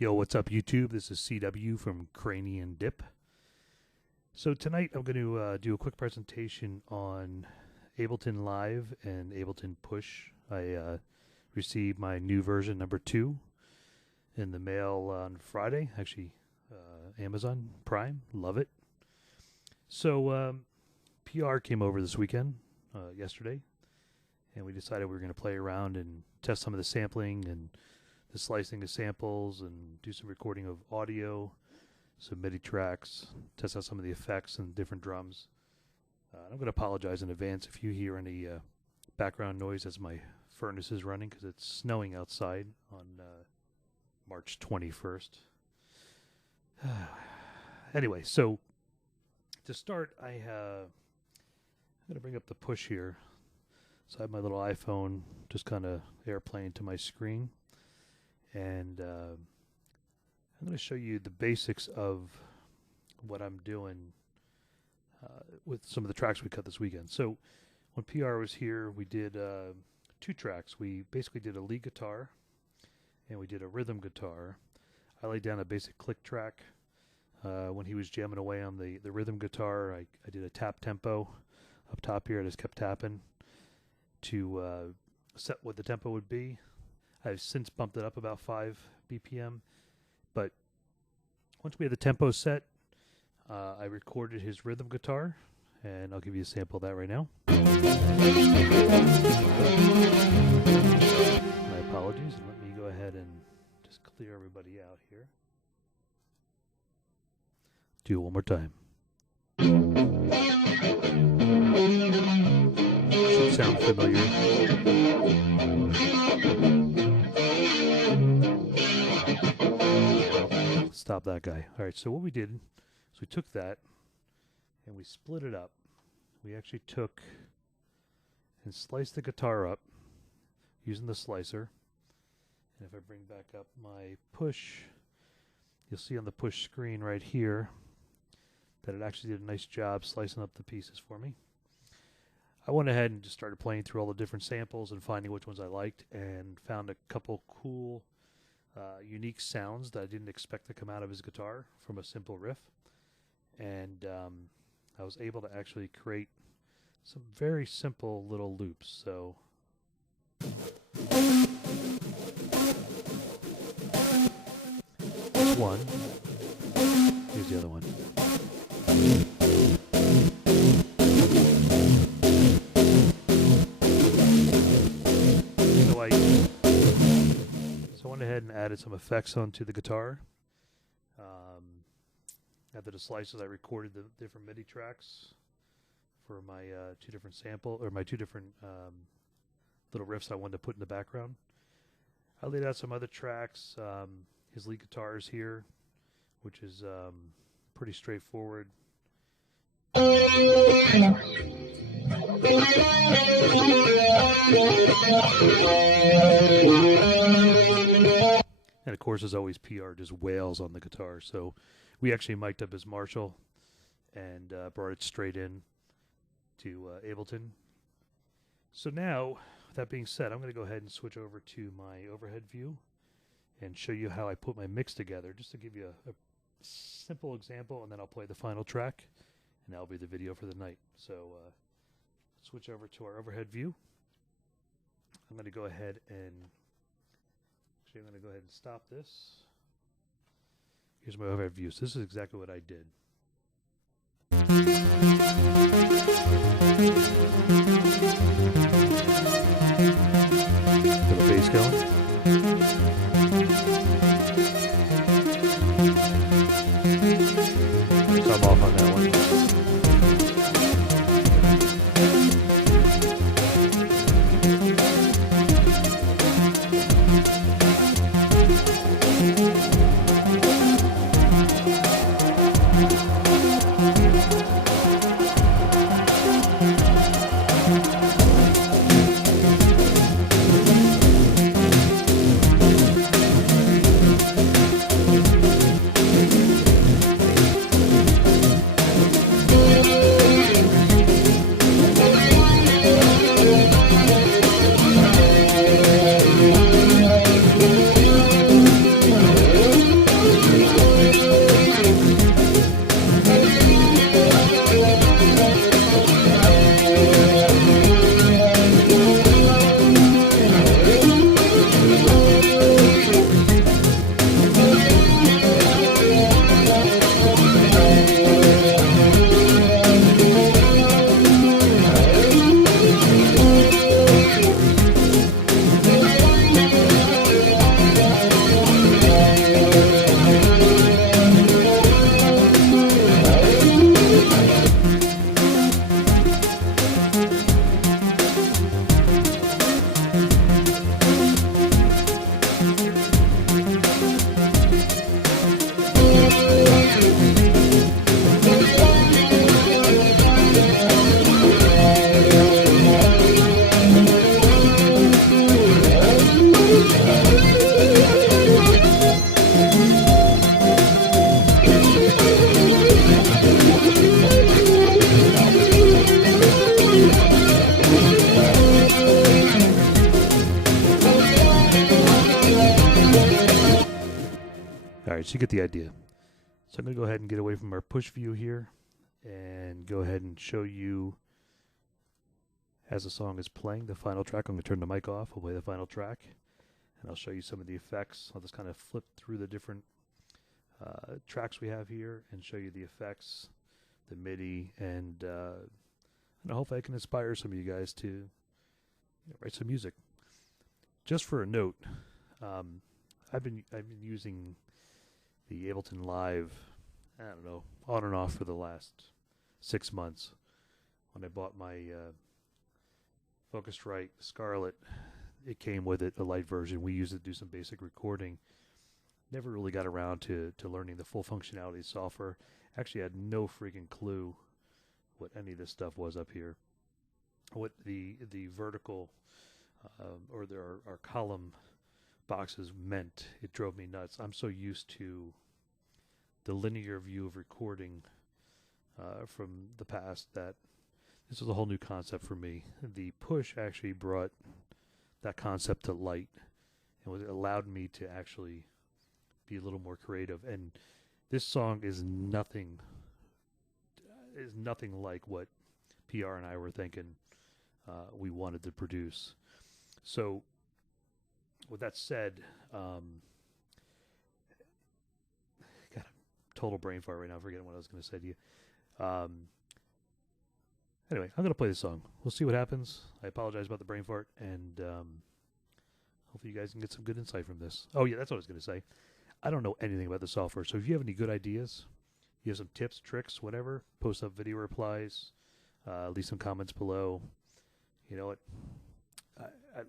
Yo, what's up, YouTube? This is CW from Cranium Dip. So tonight I'm going to do a quick presentation on Abelton Live and Abelton Push. I received my new version, number 2, in the mail on Friday. Actually, Amazon Prime. Love it. So PR came over this weekend, yesterday, and we decided we were going to play around and test some of the sampling and the slicing of samples and do some recording of audio, some MIDI tracks, test out some of the effects and different drums. I'm going to apologize in advance if you hear any background noise as my furnace is running because it's snowing outside on March 21st. Anyway, so to start, I'm going to bring up the push here. So I have my little iPhone just kind of airplane to my screen. And I'm going to show you the basics of what I'm doing with some of the tracks we cut this weekend. So when PR was here, we did 2 tracks. We basically did a lead guitar and we did a rhythm guitar. I laid down a basic click track. When he was jamming away on the rhythm guitar, I did a tap tempo up top here. I just kept tapping to set what the tempo would be. I've since bumped it up about 5 BPM, but once we had the tempo set, I recorded his rhythm guitar, and I'll give you a sample of that right now. My apologies, and let me go ahead and just clear everybody out here. Do it one more time. Should sound familiar. Stop that guy. All right, so what we did is we took that and we split it up. We actually took and sliced the guitar up using the slicer. And if I bring back up my push, you'll see on the push screen right here that it actually did a nice job slicing up the pieces for me. I went ahead and just started playing through all the different samples and finding which ones I liked, and found a couple cool unique sounds that I didn't expect to come out of his guitar from a simple riff. And I was able to actually create some very simple little loops. So that's one. Here's the other one. So I went ahead and added some effects onto the guitar. After the slices, I recorded the different MIDI tracks for my two different little riffs I wanted to put in the background. I laid out some other tracks. His lead guitar is here, which is pretty straightforward. And of course, as always, PR just wails on the guitar. So we actually mic'd up his Marshall and brought it straight in to Abelton. So now, with that being said, I'm going to go ahead and switch over to my overhead view and show you how I put my mix together, just to give you a simple example, and then I'll play the final track, and that'll be the video for the night. So switch over to our overhead view. I'm going to go ahead and stop this. Here's my overhead view. So this is exactly what I did. Little bass going. I'm off on that one. All right, so you get the idea. So I'm going to go ahead and get away from our push view here and go ahead and show you as the song is playing the final track. I'm going to turn the mic off. I'll play the final track, and I'll show you some of the effects. I'll just kind of flip through the different tracks we have here and show you the effects, the MIDI, and hopefully I can inspire some of you guys to write some music. Just for a note, I've been using the Abelton Live, I don't know, on and off for the last 6 months. When I bought my Focusrite Scarlett, it came with it, a light version. We used it to do some basic recording. Never really got around to learning the full functionality of the software. Actually had no freaking clue what any of this stuff was up here. What the vertical or our column boxes meant. It drove me nuts. I'm so used to the linear view of recording from the past that this was a whole new concept for me. The push actually brought that concept to light, and it allowed me to actually be a little more creative. And this song is nothing like what PR and I were thinking we wanted to produce. So with that said, got a total brain fart right now, forgetting what I was going to say to you. Anyway, I'm going to play this song. We'll see what happens. I apologize about the brain fart, and hopefully you guys can get some good insight from this. Oh, yeah, that's what I was going to say. I don't know anything about the software, so if you have any good ideas, you have some tips, tricks, whatever, post up video replies, leave some comments below. You know what?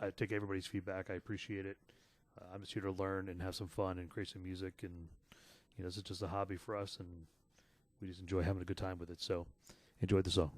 I take everybody's feedback. I appreciate it. I'm just here to learn and have some fun and create some music, and this is just a hobby for us, and we just enjoy having a good time with it. So enjoy the song.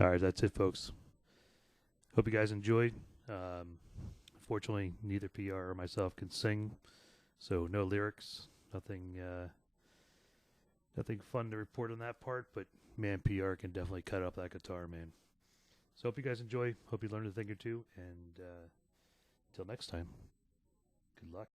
All right, that's it, folks. Hope you guys enjoyed. Unfortunately, neither PR or myself can sing, so no lyrics, nothing fun to report on that part. But man, PR can definitely cut up that guitar, man. So hope you guys enjoy. Hope you learned a thing or two, and until next time, good luck.